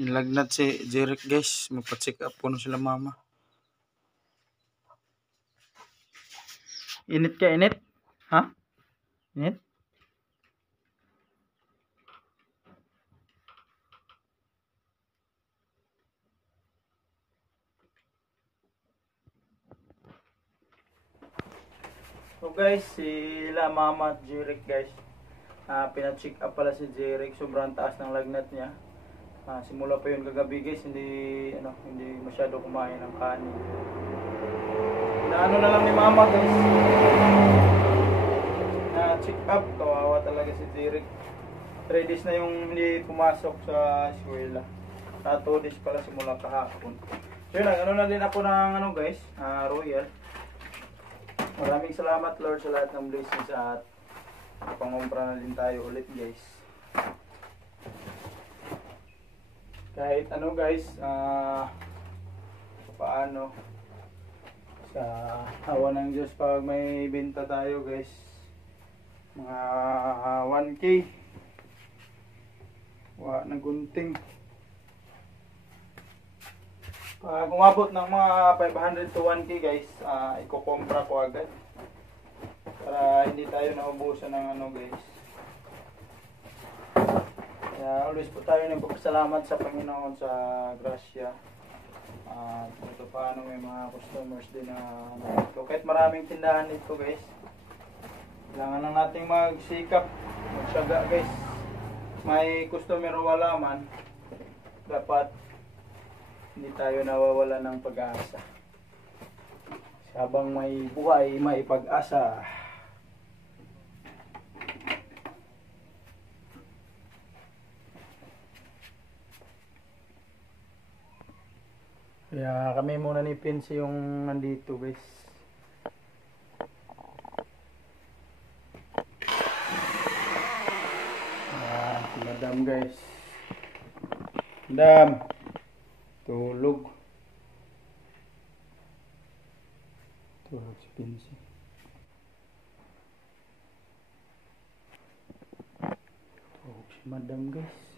Nilagnat si Jeric guys. Magpa-check up ko na sila mama. Init ka, init? Ha? Init? So guys, sila mama at Jeric guys. Pina-check up pala si Jeric. Sobrang taas ng lagnat niya. Simula pa yun kagabi guys, hindi masyado kumain ng kanin. Naano na lang ni mama guys. Na-check up, kawawa talaga si Jeric. 3 days na yung hindi pumasok sa eskwela. 2 days pala simula kahapon. So yun, ano na din ako ng guys, Royal. Maraming salamat Lord sa lahat ng blessings at pangumpra na din tayo ulit guys. Kahit ano guys, paano sa awa ng Diyos pag may benta tayo guys, mga 1K ng gunting. Pag umabot ng mga 500 to 1K guys, ikukompra ko agad para hindi tayo naubusan ng guys. Kaya always po tayo nagpapasalamat sa Panginoon sa grasya. Ito paano may mga customers din na ito. Kahit maraming tindahan dito guys, kailangan lang nating magsikap, magsaga guys. May customer o wala man, dapat hindi tayo nawawala ng pag-asa. Habang may buhay, may pag-asa. Kaya kami muna ni Pinsi yung nandito guys. Si Madam guys. Madam, tulog. Tulog si Pinsi. Tulog si Madam guys.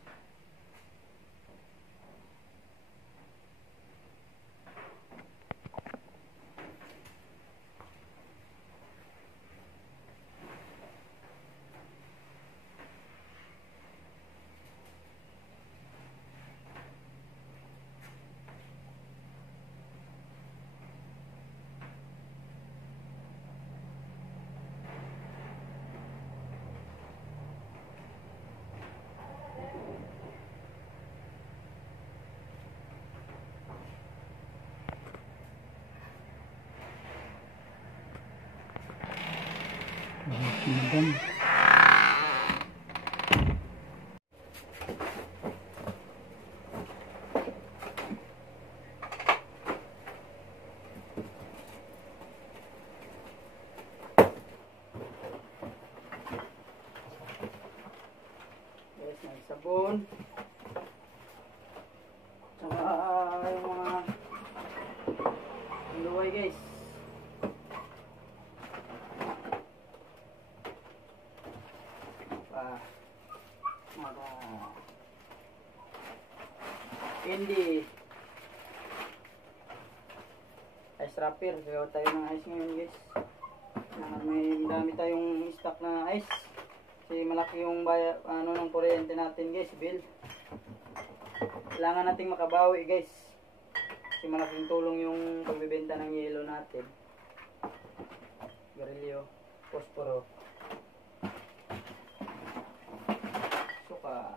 Madam. Guys, may sabon. Saka yung mga luway guys. Candy ice wrapper, gawa tayo ng ice ngayon guys. May dami tayong stock na ice kasi malaki yung ng kuryente natin guys, bill. Kailangan nating makabawi guys kasi malaking tulong yung pagbebenta ng yelo natin. Garilyo, posporo, suka.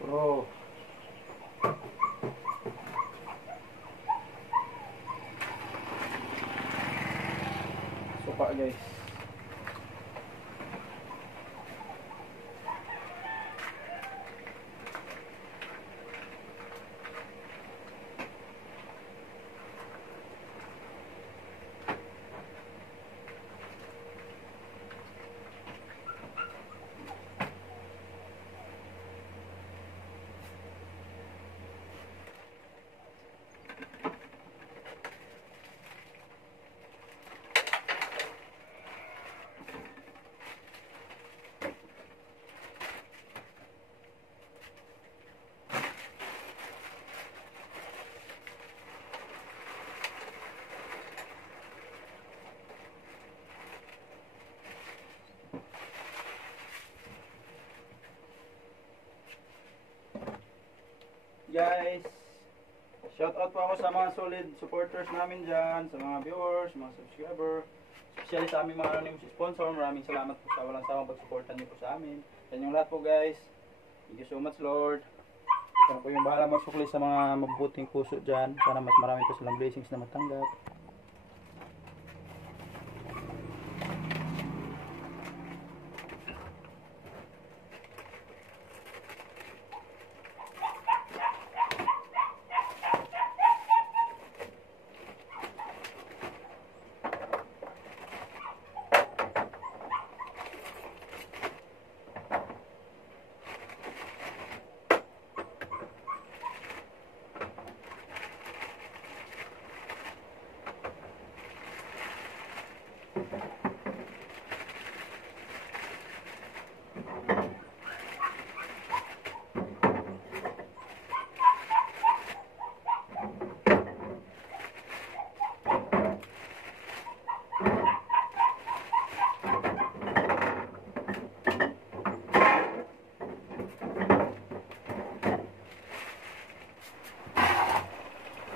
Pro. guys. Shout out po ako sa mga solid supporters namin dyan, sa mga viewers, mga subscriber, especially sa aming mga anonymous sponsor. Maraming salamat po sa walang sawang pagsuportan niyo po sa amin. Yan yung lahat po guys. Thank you so much Lord. Sana po yung bahala magsukli sa mga mabuting puso dyan. Sana mas marami po silang blessings na matanggap.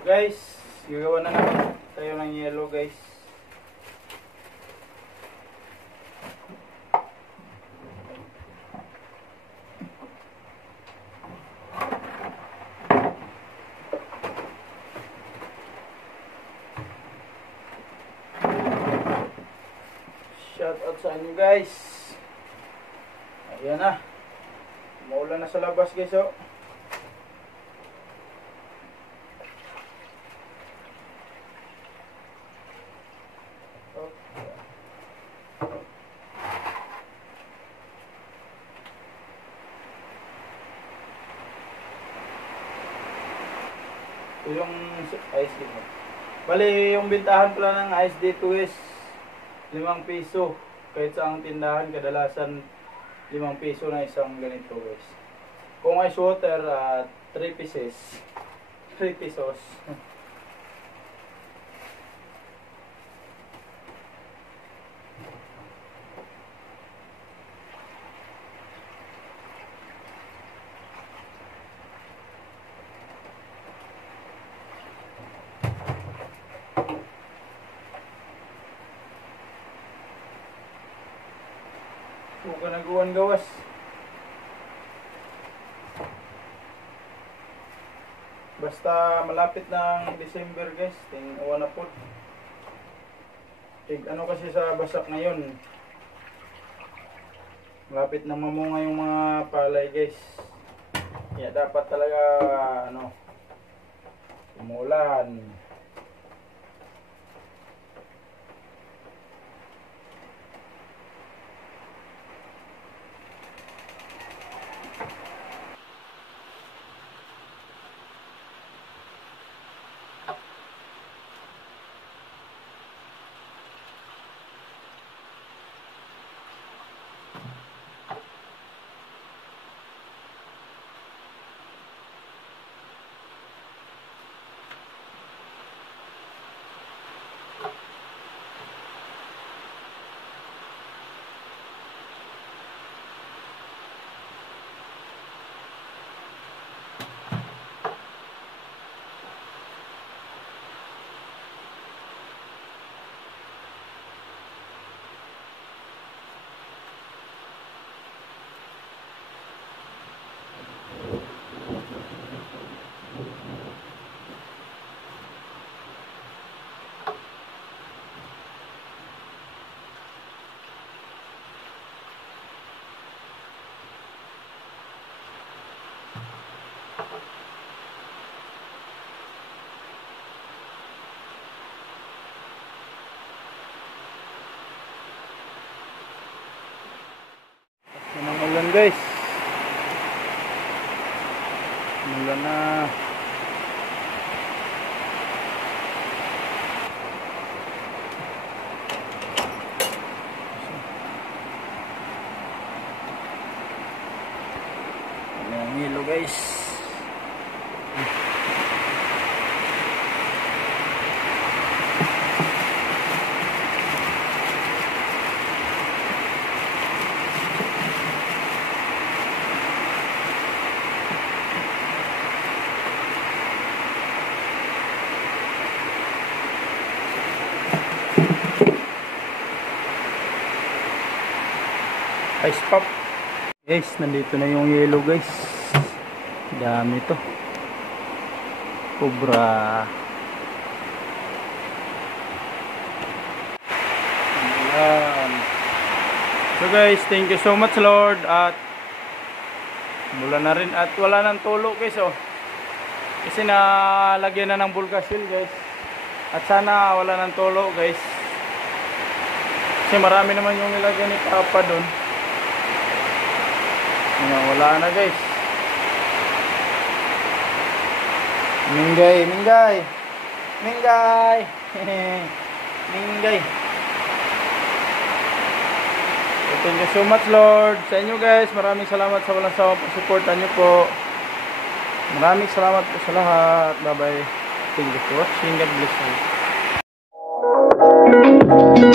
Guys, gagawa na naman tayo ng yellow guys. Shout out sa inyo guys. Ayan na. Maulan na sa labas guys oh. Yung ice cream. Bali, yung bintahan pala ng ice dito is 5 piso. Kahit sa ang tindahan, kadalasan 5 piso na isang ganito guys. Kung ice water, 3 pieces. 3 pesos. Huwag ka nagawan gawas. Basta malapit ng December guys, tingnan na po. Ano kasi sa basak ngayon. Malapit na mamunga yung mga palay guys. Kaya dapat talaga umulan. Umulan guys. Umulan na. Ayan, hilo guys. Ice pop. Guys, nandito na yung yellow guys. Dami to. Cobra. Ayan. So guys, thank you so much Lord. At mula na rin at wala nang tulo guys oh. Kasi nalagyan na ng bulkasil guys. At sana wala nang tulo guys. Kasi marami naman yung nilagyan ni Papa doon. Wala na guys. Minggay, minggay. Minggay. Minggay. Thank you so much Lord sa inyo guys. Maraming salamat sa walang sawang pagsuporta nyo po. Maraming salamat po sa lahat. Bye bye. Thank you for watching. God bless you.